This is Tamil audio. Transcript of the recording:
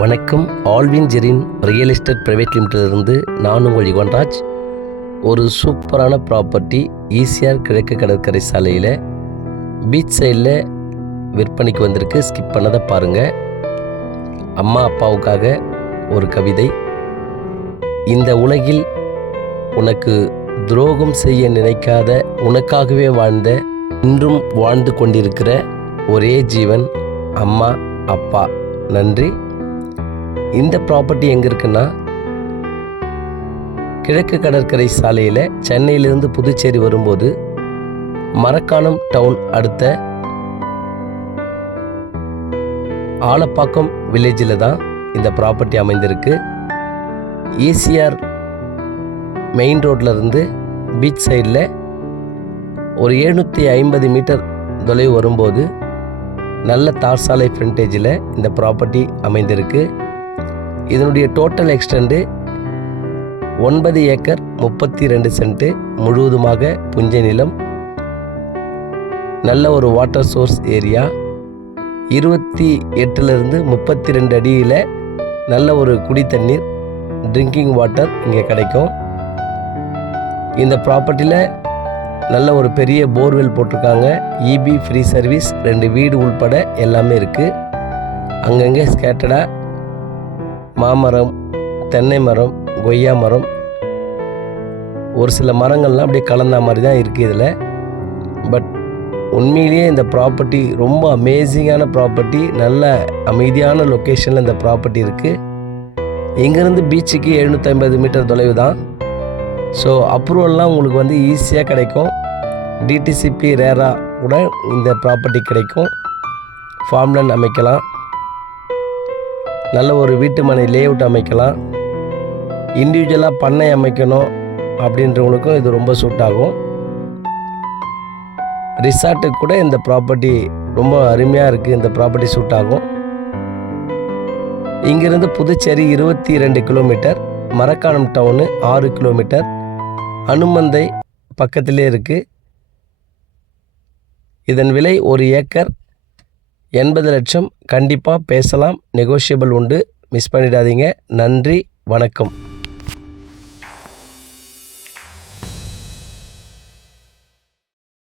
வணக்கம். Alvin Jerin real estate private லிமிட்டடிலிருந்து நான் உங்கள் யுவன்ராஜ். ஒரு சூப்பரான ப்ராப்பர்ட்டி ஈசிஆர் கிழக்கு கடற்கரை சாலையில் பீச் சைடில் விற்பனைக்கு வந்திருக்கு. ஸ்கிப் பண்ணதை பாருங்கள். அம்மா அப்பாவுக்காக ஒரு கவிதை. இந்த உலகில் உனக்கு துரோகம் செய்ய நினைக்காத, உனக்காகவே வாழ்ந்த, இன்றும் வாழ்ந்து கொண்டிருக்கிற ஒரே ஜீவன் அம்மா அப்பா. நன்றி. இந்த ப்ராப்பர்ட்டி எங்கே இருக்குன்னா, கிழக்கு கடற்கரை சாலையில் சென்னையிலிருந்து புதுச்சேரி வரும்போது மரக்காணம் டவுன் அடுத்த ஆலப்பாக்கம் வில்லேஜில் தான் இந்த ப்ராப்பர்ட்டி அமைந்திருக்கு. ஈசிஆர் மெயின் ரோட்டில் இருந்து பீச் சைடில் ஒரு 750 மீட்டர் தொலைவு வரும்போது நல்ல தார் சாலை ஃப்ரண்டேஜில் இந்த ப்ராப்பர்ட்டி அமைந்திருக்கு. இதனுடைய டோட்டல் எக்ஸ்டெண்டு 9 ஏக்கர் 32 சென்ட்டு, முழுவதுமாக புஞ்சை நிலம், நல்ல ஒரு வாட்டர் சோர்ஸ் ஏரியா, 28லிருந்து 32 அடியில் நல்ல ஒரு குடி தண்ணீர், ட்ரிங்கிங் வாட்டர் இங்கே கிடைக்கும். இந்த ப்ராப்பர்ட்டியில் நல்ல ஒரு பெரிய போர்வெல் போட்டிருக்காங்க. இபி ஃப்ரீ சர்வீஸ், 2 வீடு உள்பட எல்லாமே இருக்குது. அங்கங்கே ஸ்கேட்டடாக மாமரம், தென்னை மரம், கொய்யா மரம், ஒரு சில மரங்கள்லாம் அப்படியே கலந்த மாதிரி தான் இருக்குது இதில். பட் உண்மையிலேயே இந்த ப்ராப்பர்ட்டி ரொம்ப அமேசிங்கான ப்ராப்பர்ட்டி. நல்ல அமைதியான லொக்கேஷனில் இந்த ப்ராப்பர்ட்டி இருக்குது. இங்கேருந்து பீச்சுக்கு 750 மீட்டர் தொலைவு தான். ஸோ அப்ரூவல்லாம் உங்களுக்கு வந்து ஈஸியாக கிடைக்கும். டிடிசிபி ரேரா கூட இந்த ப்ராப்பர்ட்டி கிடைக்கும். ஃபார்ம்லேண்ட் அமைக்கலாம், நல்ல ஒரு வீட்டு மனை லேஅவுட் அமைக்கலாம், இண்டிவிஜுவலாக பண்ணை அமைக்கணும் அப்படின்றவங்களுக்கும் இது ரொம்ப சூட் ஆகும். ரிசார்ட்டுக்கு கூட இந்த ப்ராப்பர்ட்டி ரொம்ப அருமையாக இருக்குது. இந்த ப்ராப்பர்ட்டி சூட் ஆகும். இங்கிருந்து Puducherry 22 kilometre, Marakkanam town 6 kilometre, Anumandai பக்கத்திலே இருக்குது. இதன் விலை 1 ஏக்கர் 80 லட்சம். கண்டிப்பாக பேசலாம், நெகோஷியபிள் உண்டு. மிஸ் பண்ணிடாதீங்க. நன்றி, வணக்கம்.